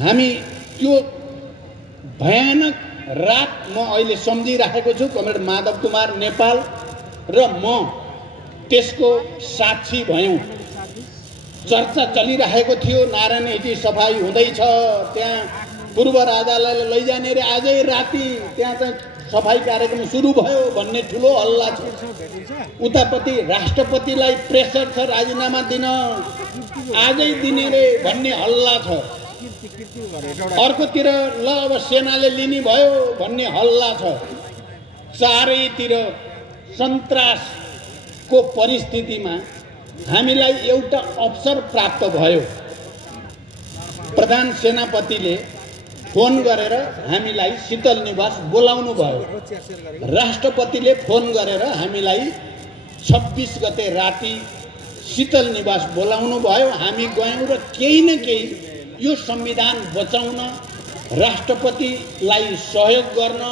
हामी त्यो भयानक रात म अहिले सम्झिराखेको छु। कमरेड माधव कुमार नेपाल र म त्यसको साक्षी भयौं। चर्चा चलिरहेको थियो, नारायण हिटी सफाई हुँदैछ, त्यहाँ पूर्व राजालाई लैजाने रे आजै राति त्यहाँ चाहिँ सफाई कार्यक्रम सुरु भयो भन्ने ठुलो हल्ला छ। उतापट्टि राष्ट्रपतिलाई प्रेसर छ राजीनामा दिन, आजै दिने रे भन्ने हल्ला छ। अर्कोतिर ल अब सेनाले लिने भयो भन्ने हल्ला छ। चारैतिर सन्तासको परिस्थितिमा हामीलाई एउटा अवसर प्राप्त भयो। प्रधान सेनापतिले फोन गरेर हामीलाई शीतल निवास बोलाउनु भयो। राष्ट्रपतिले फोन गरेर हामीलाई 26 गते राति शीतल निवास बोलाउनु भयो। हामी गयौं र केही न केही यो संविधान बचाउन, राष्ट्रपतिलाई सहयोग गर्न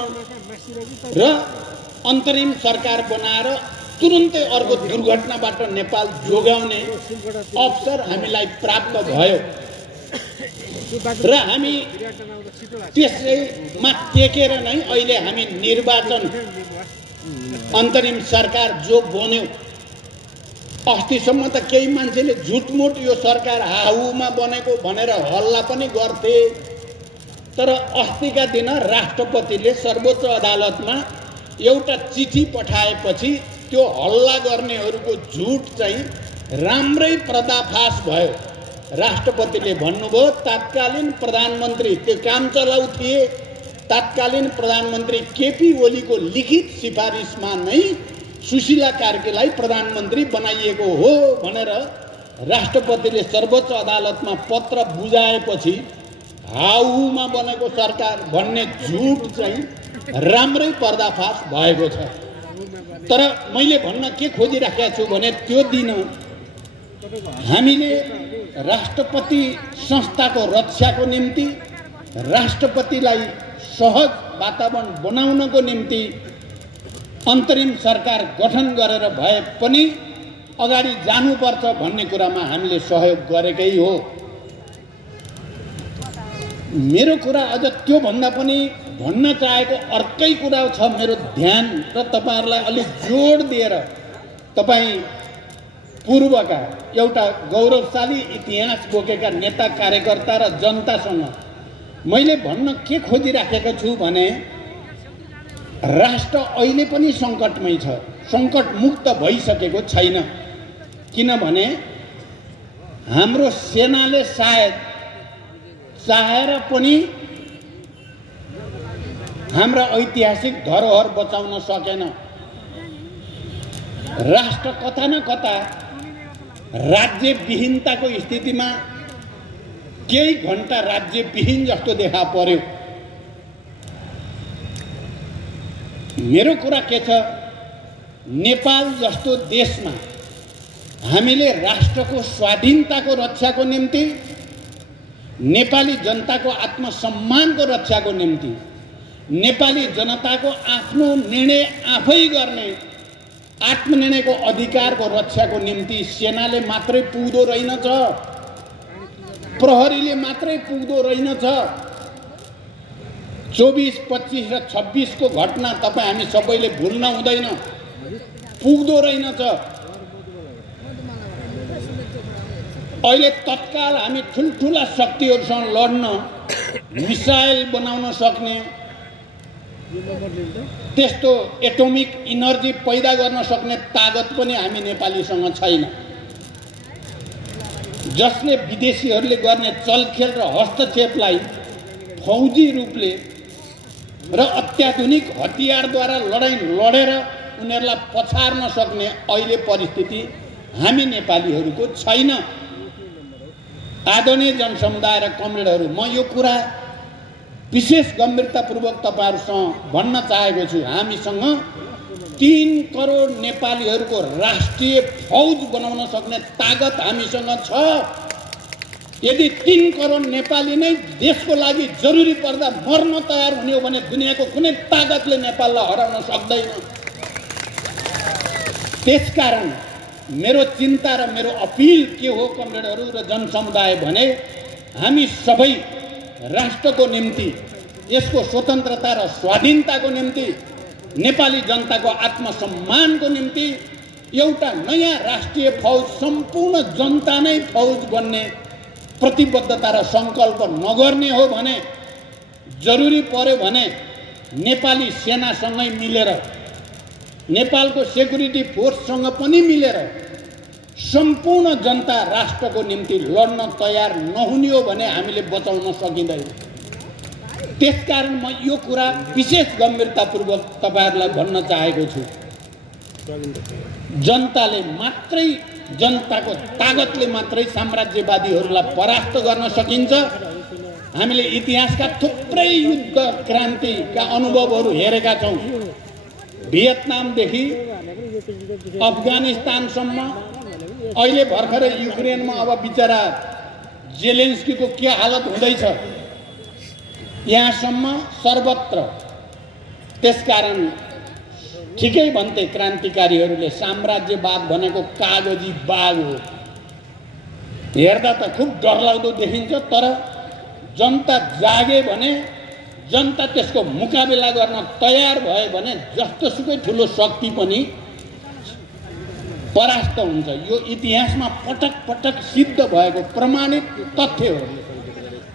र अन्तरिम सरकार बनाएर तुरुन्तै अर्को दुर्घटनाबाट नेपाल जोगाउने अवसर हामीलाई प्राप्त भयो र हामी त्यसैमा टेकेर नै अहिले हामी निर्वाचन अन्तरिम सरकार जो बन्यो। अस्तिसम्म त केही मान्छेले झुटमुट यो सरकार हाउमा बनेको भनेर हल्ला पनि गर्थे, तर अस्तिका दिन राष्ट्रपतिले सर्वोच्च अदालतमा एउटा चिठी पठाएपछि त्यो हल्ला गर्नेहरूको झुट चाहिँ राम्रै पर्दाफास भयो। राष्ट्रपतिले भन्नुभयो तत्कालीन प्रधानमन्त्री, त्यो काम चलाउ थिए, तत्कालीन प्रधानमन्त्री केपी ओलीको लिखित सिफारिसमा नै सुशीला कार्कीलाई प्रधानमन्त्री बनाइएको हो भनेर राष्ट्रपतिले सर्वोच्च अदालतमा पत्र बुझाएपछि हाउमा बनेको सरकार भन्ने झुट चाहिँ राम्रै पर्दाफास भएको छ। तर मैले भन्न के खोजिराखेको छु भने त्यो दिन हामीले राष्ट्रपति संस्थाको रक्षाको निम्ति, राष्ट्रपतिलाई सहज वातावरण बनाउनको निम्ति अन्तरिम सरकार गठन गरेर भए पनि अगाडि जानुपर्छ भन्ने कुरामा हामीले सहयोग गरेकै हो। मेरो कुरा अझ त्यो भन्दा पनि भन्न चाहेको अर्कै कुरा छ। मेरो ध्यान र तपाईहरुलाई अलि जोड दिएर तपाई पूर्वका एउटा गौरवशाली इतिहास बोकेका नेता कार्यकर्ता र जनतासँग मैले भन्न के खोजिराखेको छु भने राष्ट्र अहिले पनि संकटमै छ, संकट मुक्त भइसकेको छैन। किनभने हाम्रो सेनाले सायद चाहेर पनि हाम्रा ऐतिहासिक धरोहर बचाउन सकेन। राष्ट्र कता न कता राज्यविहीनताको स्थितिमा केही घण्टा राज्यविहीन जस्तो देखा पर्यो। मेरो कुरा के छ, नेपाल जस्तो देशमा हामीले राष्ट्रको स्वाधीनताको रक्षाको निम्ति, नेपाली जनताको आत्मसम्मानको रक्षाको निम्ति, नेपाली जनताको आफ्नो निर्णय आफै गर्ने आत्मनिर्णयको अधिकारको रक्षाको निम्ति सेनाले मात्रै पुग्दो रहेनछ, प्रहरीले मात्रै पुग्दो रहेनछ। 24, 25 र 26 को घटना तपाई हामी सबैले भुल्न हुँदैन, पुग्दो रहेनछ। अहिले तत्काल हामी ठुलठुला शक्तिहरुसँग लड्न मिसाइल बनाउन सक्ने, त्यस्तो एटोमिक इनर्जी पैदा गर्न सक्ने तागत पनि हामी नेपालीसँग छैन। जसले विदेशीहरूले गर्ने चलखेल र हस्तक्षेपलाई फौजी रूपले र अत्याधुनिक हतियारद्वारा लडाईँ लडेर उनीहरूलाई पछार्न सक्ने अहिले परिस्थिति हामी नेपालीहरूको छैन। आदरणीय जनसमुदाय र कमरेडहरू, म यो कुरा विशेष गम्भीरतापूर्वक तपाईहरुसँग भन्न चाहेको छु। हामीसँग 3 करोड नेपालीहरूको राष्ट्रिय फौज बनाउन सक्ने तागत हामीसँग छ। यदि 3 करोड नेपाली नै देशको लागि जरुरी पर्दा मर्न तयार हुने हो भने दुनियाँको कुनै तागतले नेपाललाई हराउन सक्दैन। त्यसकारण मेरो चिन्ता र मेरो अपिल के हो कमरेडहरू र जनसमुदाय भने हामी सबै राष्ट्रको निम्ति, यसको स्वतन्त्रता र स्वाधीनताको निम्ति, नेपाली जनताको आत्मसम्मानको निम्ति एउटा नयाँ राष्ट्रिय फौज, सम्पूर्ण जनता नै फौज बन्ने प्रतिबद्धता र सङ्कल्प नगर्ने हो भने, जरुरी पर्यो भने नेपाली सेनासँगै मिलेर, नेपालको सेक्युरिटी फोर्ससँग पनि मिलेर सम्पूर्ण जनता राष्ट्रको निम्ति लड्न तयार नहुने हो भने हामीले बचाउन सकिँदैन। त्यसकारण म यो कुरा विशेष गम्भीरतापूर्वक तपाईहरुलाई भन्न चाहेको छु। जनताले मात्रै, जनताको तागतले मात्रै साम्राज्यवादीहरूलाई परास्त गर्न सकिन्छ। हामीले इतिहासका थुप्रै युद्ध क्रान्तिका अनुभवहरू हेरेका छौं। भियतनामदेखि अफगानिस्तानसम्म, अहिले भर्खरै युक्रेनमा अब बिचरा जेलेन्स्कीको के हालत हुँदैछ, यहाँसम्म सर्वत्र। त्यसकारण ठिकै भन्थे क्रान्तिकारीहरूले, साम्राज्यवाद भनेको कागजी बाघ हो। हेर्दा त खुब डरलाग्दो देखिन्छ, तर जनता जागे भने, जनता त्यसको मुकाबिला गर्न तयार भयो भने जस्तोसुकै ठुलो शक्ति पनि परास्त हुन्छ। यो इतिहासमा पटक पटक सिद्ध भएको प्रमाणित तथ्य हो।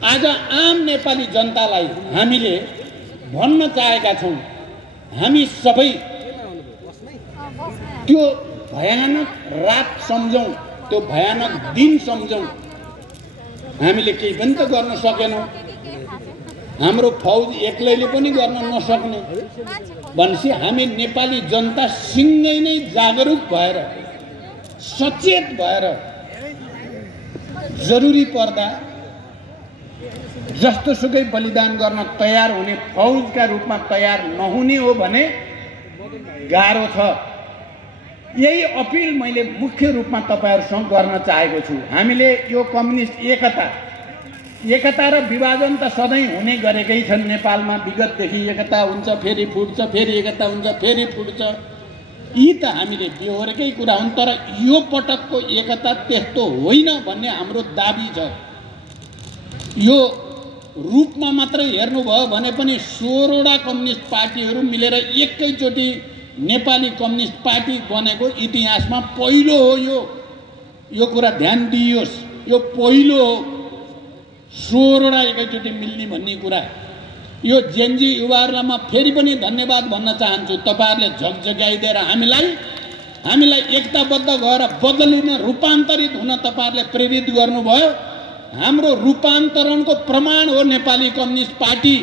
आज आम नेपाली जनतालाई हामीले भन्न चाहेका छौं, हामी सबै त्यो भयानक रात सम्झौं, त्यो भयानक दिन सम्झौं। हामीले केही पनि त गर्न सकेनौं। हाम्रो फौज एक्लैले पनि गर्न नसक्ने भनेपछि हामी नेपाली जनता सिंगै नै जागरुक भएर, सचेत भएर, जरुरी पर्दा जस्तोसुकै बलिदान गर्न तयार हुने फौजका रूपमा तयार नहुने हो भने गाह्रो छ। यही अपिल मैले मुख्य रूपमा तपाईहरुसँग गर्न चाहेको छु। हामीले यो कम्युनिस्ट एकता र विभाजन त सधैँ हुने गरेकै छन्। नेपालमा विगतदेखि एकता हुन्छ, फेरि फुट्छ, फेरि एकता हुन्छ, फेरि फुट्छ। यी त हामीले बेहोरेकै कुरा हुन्। तर यो पटकको एकता त्यस्तो होइन भन्ने हाम्रो दाबी छ। यो रूपमा मात्रै हेर्नुभयो भने पनि 16 वटा कम्युनिस्ट पार्टीहरू मिलेर एकैचोटि नेपाली कम्युनिस्ट पार्टी बनेको इतिहासमा पहिलो हो। यो कुरा ध्यान दिइयोस्, यो पहिलो हो। 16 वटा एकैचोटि मिल्ने भन्ने कुरा। यो जेनजी युवाहरूलाई म फेरि पनि धन्यवाद भन्न चाहन्छु। तपाईहरुले झकझक्याइदिएर हामीलाई एकताबद्ध भएर बदलिन, रूपान्तरित हुन तपाईहरुले प्रेरित गर्नुभयो। हाम्रो रूपान्तरणको प्रमाण हो नेपाली कम्युनिस्ट पार्टी।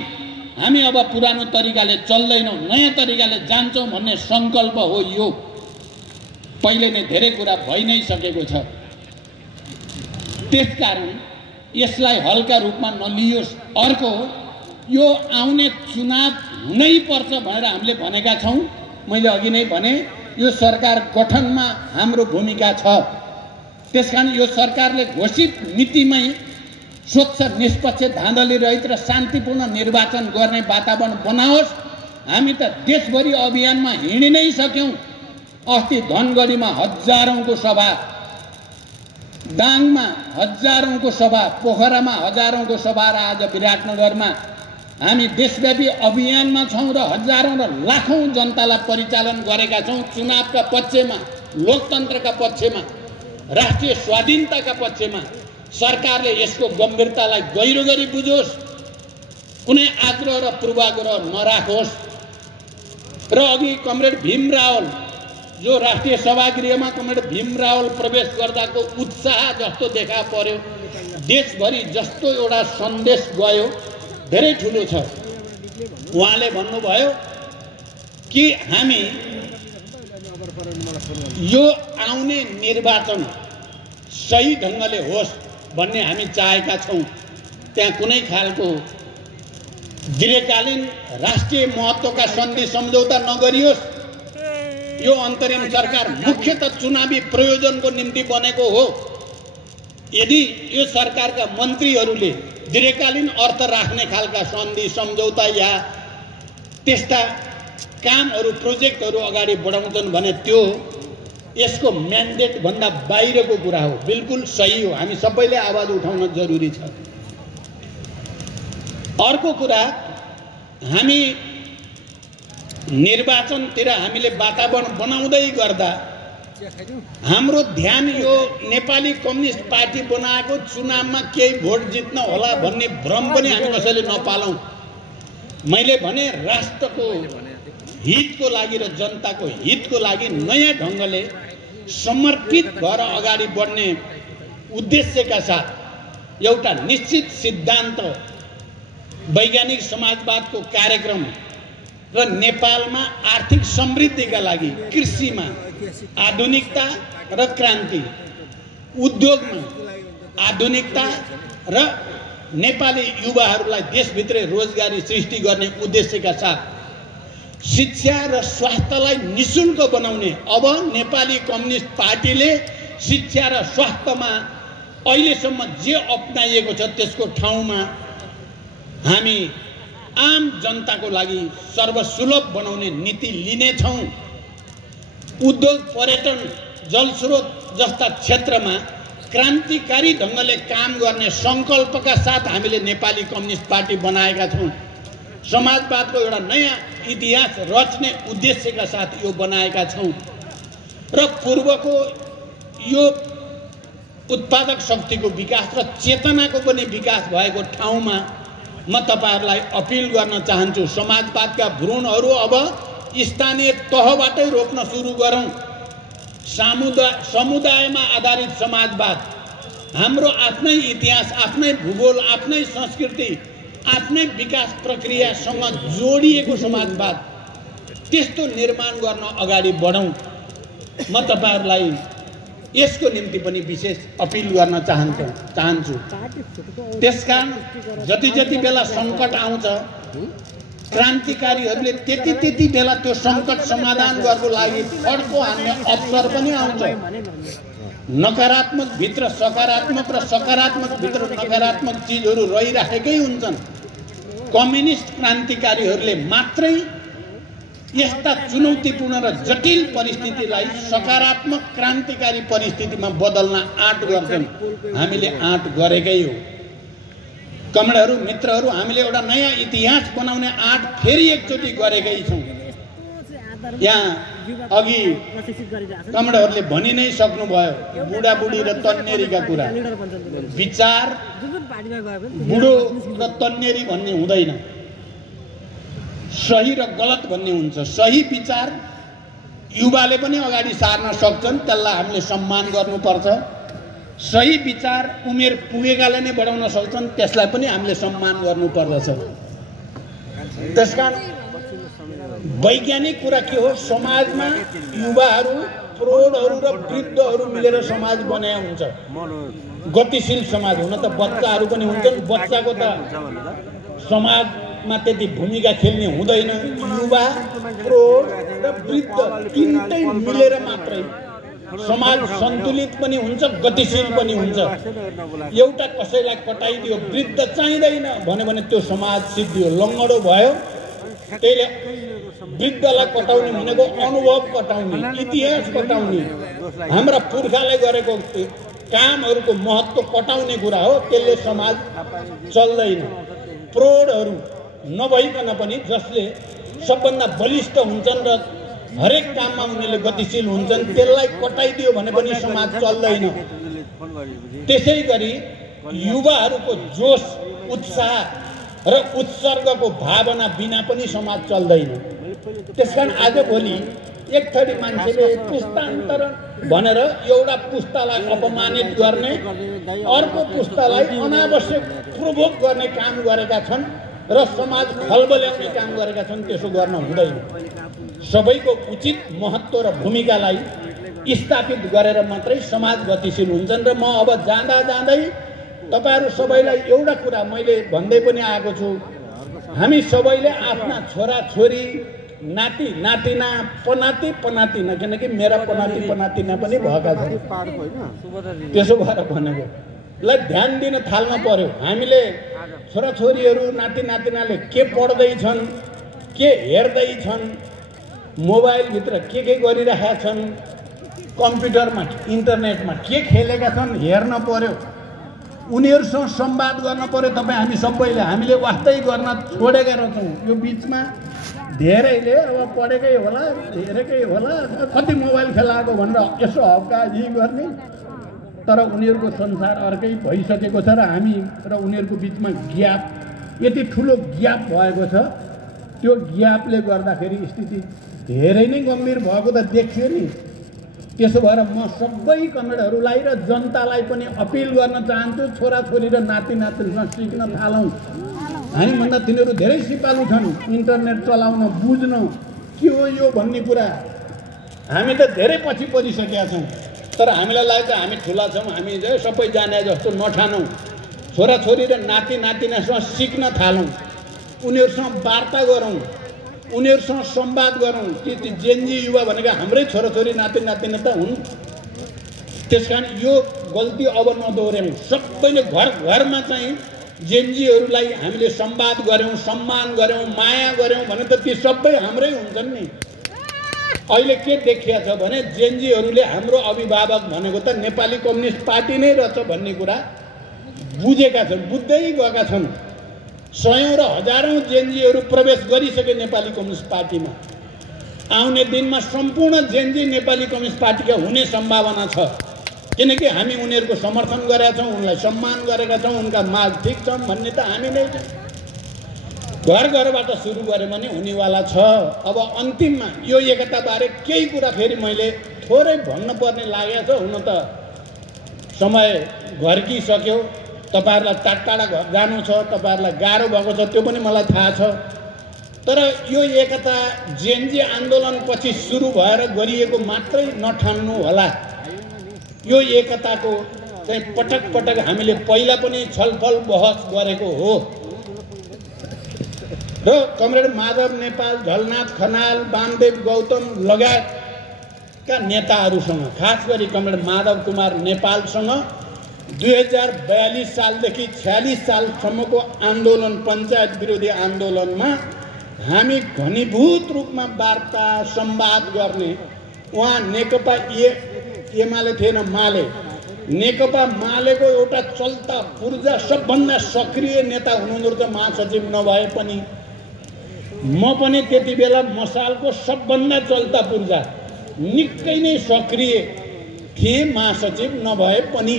हामी अब पुरानो तरिकाले चल्दैनौं, नयाँ तरिकाले जान्छौं भन्ने संकल्प हो। यो पहिले नै धेरै कुरा भइ नै सकेको छ। त्यसकारण यसलाई हल्का रूपमा नलियोस्। अर्को, यो आउने चुनाव हुनै पर्छ भनेर हामीले भनेका छौं। मैले अघि नै भने, यो सरकार गठनमा हाम्रो भूमिका छ। त्यसकारण यो सरकारले घोषित नीतिमै स्वच्छ, निष्पक्ष, धाँधली रहित र शान्तिपूर्ण निर्वाचन गर्ने वातावरण बनाओस्। हामी त देशभरि अभियानमा हिँडि नै सक्यौं। अस्ति धनगढीमा हजारौंको सभा, दाङमा हजारौंको सभा, पोखरामा हजारौंको सभा र आज विराटनगरमा हामी देशव्यापी अभियानमा छौं र हजारौं र लाखौं जनतालाई परिचालन गरेका छौं। चुनावका पक्षमा, लोकतन्त्रका पक्षमा, राष्ट्रिय स्वाधीनताका पक्षमा। सरकारले यसको गम्भीरतालाई गहिरो गरी बुझोस्, कुनै आग्रह र पूर्वाग्रह नराखोस्। र अघि कमरेड भीम रावल, जो राष्ट्रिय सभागृहमा कमरेड भीम रावल प्रवेश गर्दाको उत्साह जस्तो देखा पर्यो, देशभरि जस्तो एउटा सन्देश गयो, धेरै ठुलो छ। उहाँले भन्नुभयो कि हामी यो आउने निर्वाचन सही ढंगले होस् भन्ने हामी चाहेका छौं। त्यहाँ कुनै खालको दीर्घकालीन राष्ट्रिय महत्त्वका सन्धि सम्झौता नगरियोस्। यो अन्तरिम सरकार मुख्यतः चुनावी प्रयोजनको निम्ति बनेको हो। यदि यो सरकारका मन्त्रीहरूले दीर्घकालीन अर्थ राख्ने खालका सन्धि सम्झौता या त्यस्ता कामहरू, प्रोजेक्टहरू अगाडि बढाउँछन् भने त्यो यसको म्यान्डेट भन्दा बाहिरको कुरा हो। बिल्कुल सही हो। हामी सबैले आवाज उठाउन जरुरी छ। अर्को कुरा, हामी निर्वाचनतिर हामीले वातावरण बनाउँदै गर्दा हाम्रो ध्यान यो नेपाली कम्युनिस्ट पार्टी बनाएको चुनावमा केही भोट जित्न होला भन्ने भ्रम पनि हामी कसैले नपालौँ। मैले भने राष्ट्रको हितको लागि र जनताको हितको लागि नयाँ ढङ्गले समर्पित भएर अगाडि बढ्ने उद्देश्यका साथ एउटा निश्चित सिद्धान्त वैज्ञानिक समाजवादको कार्यक्रम र नेपालमा आर्थिक समृद्धिका लागि कृषिमा आधुनिकता र क्रान्ति, उद्योगमा आधुनिकता र नेपाली युवाहरूलाई देशभित्रै रोजगारी सृष्टि गर्ने उद्देश्यका साथ शिक्षा र स्वास्थ्यलाई निशुल्क बनाउने अब नेपाली कम्युनिस्ट पार्टीले शिक्षा र स्वास्थ्यमा अहिलेसम्म जे अपनाइएको छ त्यसको ठाउँमा हामी आम जनताको लागि सर्वसुलभ बनाउने नीति लिनेछौँ। उद्योग, पर्यटन, जलस्रोत जस्ता क्षेत्रमा क्रान्तिकारी ढङ्गले काम गर्ने सङ्कल्पका साथ हामीले नेपाली कम्युनिस्ट पार्टी बनाएका छौँ। समाजवादको एउटा नयाँ इतिहास रच्ने उद्देश्यका साथ यो बनाएका छौँ र पूर्वको यो उत्पादक शक्तिको विकास र चेतनाको पनि विकास भएको ठाउँमा म तपाईहरुलाई अपिल गर्न चाहन्छु, समाजवादका भ्रूणहरू अब स्थानीय तहबाटै रोप्न सुरु गरौँ। समुदायमा आधारित समाजवाद, हाम्रो आफ्नै इतिहास, आफ्नै भूगोल, आफ्नै संस्कृति, आफ्नै विकास प्रक्रियासँग जोडिएको समाजवाद, त्यस्तो निर्माण गर्न अगाडि बढौँ। म तपाईहरुलाई यसको निम्ति पनि विशेष अपिल गर्न चाहन्छु। त्यसकारण जति बेला संकट आउँछ, क्रान्तिकारीहरूले त्यति बेला त्यो संकट समाधान गर्नको लागि फड्को हान्ने अवसर पनि आउँछ। नकारात्मक भित्र सकारात्मक र सकारात्मक भित्र नकारात्मक चीजहरू रहिराखेकै हुन्छन्। कम्युनिस्ट क्रान्तिकारीहरूले मात्रै यस्ता चुनौतीपूर्ण र जटिल परिस्थितिलाई सकारात्मक क्रान्तिकारी परिस्थितिमा बदल्न आँट गर्छन्। हामीले आँट गरेकै हो। कमरेडहरू, मित्रहरू, हामीले एउटा नयाँ इतिहास बनाउने आँट फेरि एकचोटि गरेकै छौँ। यहाँ अघि कमरेडहरूले भनि नै सक्नुभयो बुढाबुढी र तन्नेरीका कुरा। विचार बुढो र तन्नेरी भन्ने हुँदैन, सही र गलत भन्ने हुन्छ। सही विचार युवाले पनि अगाडि सार्न सक्छन्, त्यसलाई हामीले सम्मान गर्नुपर्छ। सही विचार उमेर पुगेकाले नै बढाउन सक्छन्, त्यसलाई पनि हामीले सम्मान गर्नुपर्दछ। त्यसकारण वैज्ञानिक कुरा के हो, समाजमा युवाहरू, प्रौढहरू र वृद्धहरू मिलेर समाज बनाए हुन्छ। गतिशील समाज हुन त बच्चाहरू पनि हुन्छन्, बच्चाको त समाजमा त्यति भूमिका खेल्ने हुँदैन। युवा, प्रौढ र वृद्ध तीनटै मिलेर मात्रै समाज सन्तुलित पनि हुन्छ, गतिशील पनि हुन्छ। एउटा कसैलाई कटाइदियो, वृद्ध चाहिँदैन भन्यो भने त्यो समाज सिद्धियो, लङ्गडो भयो। त्यसले वृद्धलाई कटाउने भनेको अनुभव कटाउने, इतिहास कटाउने, हाम्रा पुर्खाले गरेको कामहरूको महत्त्व कटाउने कुरा हो। त्यसले समाज चल्दैन। प्रौढहरू नभइकन पनि जसले सबभन्दा बलिष्ठ हुन्छन् र हरेक काममा उनीहरूले गतिशील हुन्छन्, त्यसलाई कटाइदियो भने पनि समाज चल्दैन। त्यसै गरी युवाहरूको जोस, उत्साह र उत्सर्गको भावना बिना पनि समाज चल्दैन। त्यसकारण आजभोलि एक थरी मान्छेले पुस्तान्तरण भनेर एउटा पुस्तालाई अपमानित गर्ने, अर्को पुस्तालाई अनावश्यक प्रोभोक गर्ने काम गरेका छन् र समाज खलबल्याउने काम गरेका छन्। त्यसो गर्न हुँदैन। सबैको उचित महत्त्व र भूमिकालाई स्थापित गरेर मात्रै समाज गतिशील हुन्छन्। र म अब जाँदै तपाईहरु सबैलाई एउटा कुरा मैले भन्दै पनि आएको छु, हामी सबैले आफ्ना छोराछोरी, नाति नातिना, पनाति पनातिना, किनकि मेरा पनाति पनातिना पनि भएका छन्, त्यसो भएर भनेको लाई ध्यान दिन थाल्न पर्यो। हामीले छोराछोरीहरू, नाति नातिनाले के पढ्दैछन्, के हेर्दैछन्, मोबाइलभित्र के गरिरहेका छन्, कम्प्युटरमा, इन्टरनेटमा के खेलेका छन् हेर्न पर्यो। उनीहरूसँग संवाद गर्न पर्यो। तपाईँ हामी सबैले हामीले वास्तै गर्न छोडेका रहेछौँ। यो बिचमा धेरैले अब पढेकै होला, धेरैकै होला, कति मोबाइल खेलाएको भनेर यसो हप्काजी गर्ने, तर उनीहरूको संसार अर्कै भइसकेको छ र हामी र उनीहरूको बिचमा ग्याप, यति ठुलो ग्याप भएको छ। त्यो ग्यापले गर्दाखेरि स्थिति धेरै नै गम्भीर भएको त देखियो नि। त्यसो भएर म सबै कमेडहरूलाई र जनतालाई पनि अपिल गर्न चाहन्छु, छोराछोरी र नाति नातिनीसँग सिक्न थालौँ। हामीभन्दा तिनीहरू धेरै सिपालु छन् इन्टरनेट चलाउन, बुझ्न के हो यो भन्ने कुरा। हामी त धेरै पछि परिसकेका छौँ, तर हामीलाई लाग्छ हामी ठुला छौँ, हामी सबै जाने जस्तो नठानौँ। छोराछोरी र नाति नातिनासँग सिक्न थालौँ, उनीहरूसँग वार्ता गरौँ, उनीहरूसँग संवाद गरौँ। ती जेनजी युवा भनेको हाम्रै छोराछोरी नाति नातिना त हुन्। त्यसकारण यो गल्ती अब नदोहोऱ्यौँ। सबैले घर घरमा चाहिँ जेनजीहरूलाई हामीले संवाद गऱ्यौँ, सम्मान गऱ्यौँ, माया गऱ्यौँ भने त ती सबै हाम्रै हुन्छन् नि। अहिले के देखिया छ भने जेनजीहरूले हाम्रो अभिभावक भनेको त नेपाली कम्युनिस्ट पार्टी नै रहेछ भन्ने कुरा बुझेका छन्, बुझ्दै गएका छन्। सयौं र हजारौं जेनजीहरू प्रवेश गरिसके नेपाली कम्युनिस्ट पार्टीमा। आउने दिनमा सम्पूर्ण जेनजी नेपाली कम्युनिस्ट पार्टीका हुने सम्भावना छ, किनकि हामी उनीहरूको समर्थन गरेका छौँ, उनलाई सम्मान गरेका छौँ, उनका माग ठिक छौँ भन्ने त हामी नै छौँ। घर घरबाट सुरु गऱ्यो भने हुनेवाला छ। अब अन्तिममा यो एकताबारे केही कुरा फेरि मैले थोरै भन्नुपर्ने लागेको छ। हुन त समय घर्किसक्यो, तपाईहरुलाई टाढा जानु छ, तपाईहरुलाई गाह्रो भएको छ, त्यो पनि मलाई थाहा छ। तर यो एकता जेनजी आन्दोलनपछि सुरु भएर गरिएको मात्रै नठान्नु होला। यो एकताको चाहिँ पटक पटक हामीले पहिला पनि छलफल बहस गरेको हो र कमरेड माधव नेपाल, झलनाथ खनाल, वामदेव गौतम लगायतका नेताहरूसँग, खास गरी कमरेड माधव कुमार नेपालसँग 2042 सालदेखि 46 सालसम्मको आन्दोलन, पञ्चायत विरोधी आन्दोलनमा हामी घनीभूत रूपमा वार्ता संवाद गर्ने। उहाँ नेकपा एमाले थिएन, माले, नेकपा मालेको एउटा चल्ता पूर्जा सबभन्दा सक्रिय नेता हुनुहुन्थ्यो रहेछ महासचिव नभए पनि। म पनि त्यति बेला मसालको सबभन्दा चल्ता पूर्जा निकै नै सक्रिय थिएँ महासचिव नभए पनि।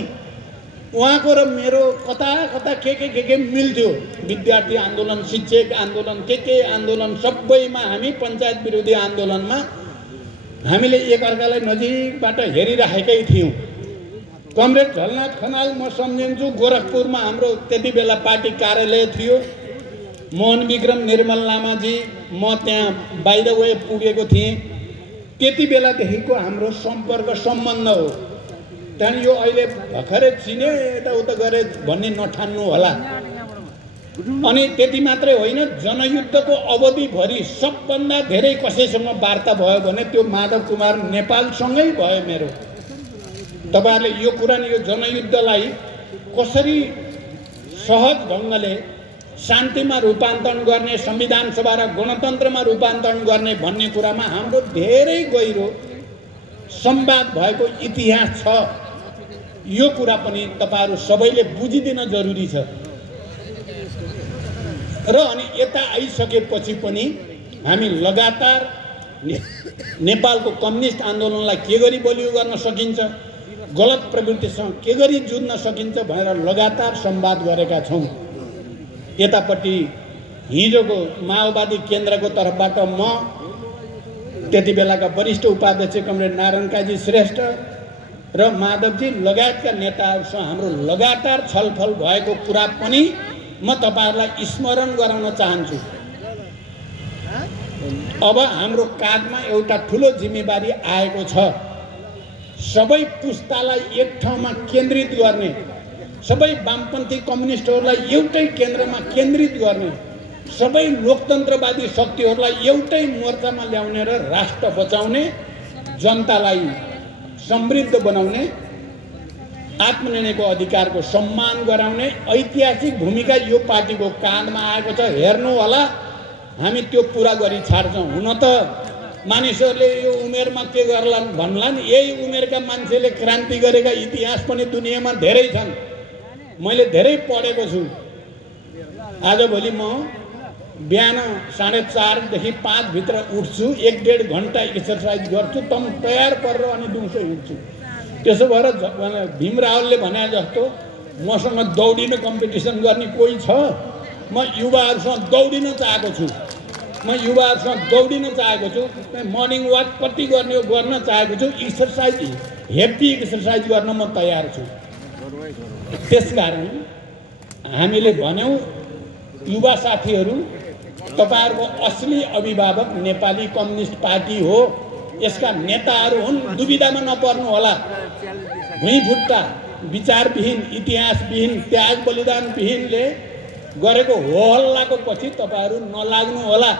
उहाँको र मेरो कता कता के मिल्थ्यो। विद्यार्थी आन्दोलन, शिक्षक आन्दोलन, के आन्दोलन सबैमा हामी पञ्चायत विरोधी आन्दोलनमा हामीले एकअर्कालाई नजिकबाट हेरिराखेकै थियौँ। कमरेड झलनाथ खनाल म सम्झिन्छु, गोरखपुरमा हाम्रो त्यति बेला पार्टी कार्यालय थियो। मोहन विक्रम निर्मल लामाजी, म त्यहाँ बाहिर गए पुगेको थिएँ। त्यति बेलादेखिको हाम्रो सम्पर्क सम्बन्ध हो। त्यहाँदेखि यो अहिले भर्खरै चिने यताउता गरे भन्ने नठान्नु होला। अनि त्यति मात्रै होइन, जनयुद्धको अवधिभरि सबभन्दा धेरै कसैसँग वार्ता भयो भने त्यो माधव कुमार नेपालसँगै भयो मेरो। तपाईहरुले यो कुरा नि, यो जनयुद्धलाई कसरी सहज ढङ्गले शान्तिमा रूपान्तरण गर्ने, संविधान सभा र गणतन्त्रमा रूपान्तरण गर्ने भन्ने कुरामा हाम्रो धेरै गहिरो संवाद भएको इतिहास छ। यो कुरा पनि तपाईहरु सबैले बुझिदिन जरुरी छ। र अनि यता आइसकेपछि पनि हामी लगातार नेपालको कम्युनिस्ट आन्दोलनलाई के गरी बलियो गर्न सकिन्छ, गलत प्रवृत्तिसँग के गरी जुझ्न सकिन्छ भनेर लगातार संवाद गरेका छौँ। यतापट्टि हिजोको माओवादी केन्द्रको तर्फबाट म, त्यति बेलाका वरिष्ठ उपाध्यक्ष कमरेड नारायण काजी श्रेष्ठ र माधवजी लगायतका नेताहरूसँग हाम्रो लगातार छलफल भएको कुरा पनि म तपाईहरुलाई स्मरण गराउन चाहन्छु। अब हाम्रो काँधमा एउटा ठुलो जिम्मेवारी आएको छ। सबै पुस्तालाई एक ठाउँमा केन्द्रित गर्ने, सबै वामपन्थी कम्युनिस्टहरूलाई एउटै केन्द्रमा केन्द्रित गर्ने, सबै लोकतन्त्रवादी शक्तिहरूलाई एउटै मोर्चामा ल्याउने र राष्ट्र बचाउने, जनतालाई समृद्ध बनाउने, आत्मनिर्णयको अधिकारको सम्मान गराउने ऐतिहासिक भूमिका यो पार्टीको काँधमा आएको छ। हेर्नु होला, हामी त्यो पुरा गरी छाड्छौँ। हुन त मानिसहरूले यो उमेरमा के गर्लान् भन्लान्, यही उमेरका मान्छेले क्रान्ति गरेका इतिहास पनि दुनियाँमा धेरै छन्। मैले धेरै पढेको छु। आजभोलि म बिहान 4:30 देखि 5 भित्र उठ्छु, 1-1.5 घण्टा एक्सर्साइज गर्छु, तम तयार परेर अनि दिउँसो हिँड्छु। त्यसो भएर भीम रावलले भने जस्तो मसँग दौडिन कम्पिटिसन गर्ने कोही छ? म युवाहरूसँग दौडिन चाहेको छु। मर्निङ वाक कति गर्ने हो गर्न चाहेको छु। एक्सर्साइज, हेभी एक्सर्साइज गर्न म तयार छु। त्यसकारण हामीले भन्यौँ युवा साथीहरू, तपाईहरुको असली अभिभावक नेपाली कम्युनिस्ट पार्टी हो। यसका नेताहरू हुन्, दुविधामा नपर्नु होला। भुइँफुट्टा, विचारविहीन, इतिहासविहीन, त्याग बलिदानविहीनले गरेको होहल्लाको पछि तपाईहरु नलाग्नु होला।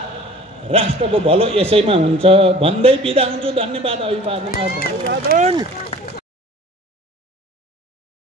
राष्ट्रको भलो यसैमा हुन्छ भन्दै बिदा हुन्छु। धन्यवाद। अभिवादन।